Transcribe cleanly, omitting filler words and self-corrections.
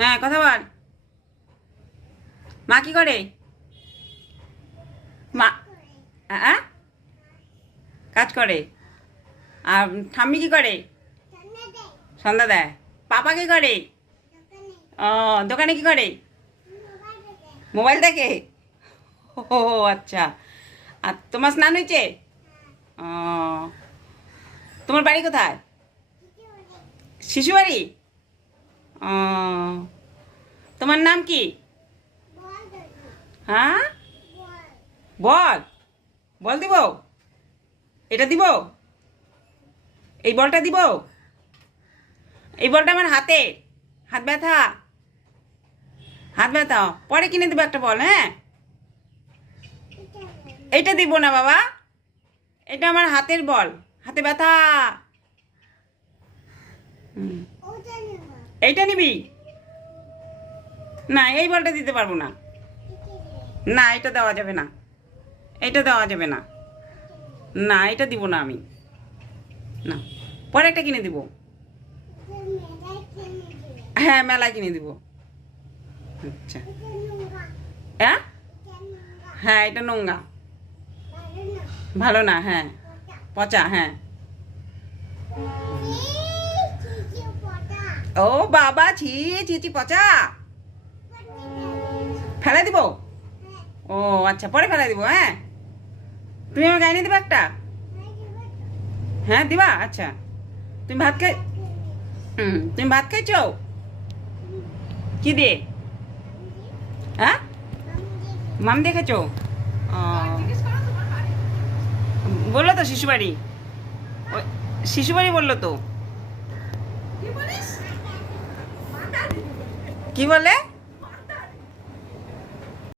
হ্যাঁ, কথা বল। মা কি করে? মা হ্যাঁ, কাজ করে। আর ঠাম্মি কি করে? সন্ধ্যা দেয়। পাপা কি করে? ও, দোকানে কি করে? মোবাইল দেখে। ও আচ্ছা। আর তোমার স্নান হয়েছে? ও, তোমার বাড়ি কোথায়? শিশু বাড়ি। ও, তোমার নাম কি? হ্যাঁ, বল। বল দিব? এটা দিব? এই বলটা দিব? এই বলটা আমার হাতে, হাত ব্যথা, হাত ব্যথা। পরে কিনে দেবো একটা বল। হ্যাঁ, এইটা দিব না বাবা, এটা আমার হাতের বল, হাতে ব্যথা। হুম, এইটা নিবি? না, এই বলটা দিতে পারবো না। না, এটা দেওয়া যাবে না, এটা দেওয়া যাবে না। না, এটা দিব না আমি। না, পরে একটা কিনে দিব। হ্যাঁ, মেলায় কিনে দিব। আচ্ছা। হ্যাঁ, হ্যাঁ, এটা নোংরা, ভালো না। হ্যাঁ, পচা। হ্যাঁ। ও বাবা, ছি ছি ছি, পচা। ফেলে দিব? ও আচ্ছা, পরে ফেলে দিব। হ্যাঁ, তুমি আমার গায়ে দিবা একটা? হ্যাঁ, দিবা। আচ্ছা, তুমি ভাত খাই তুমি ভাত খাইছো কি দিয়ে? হ্যাঁ, মাম দেখেছো? ও, বললো তো শিশুবাড়ি। শিশুবাড়ি বললো তো। কি বলে?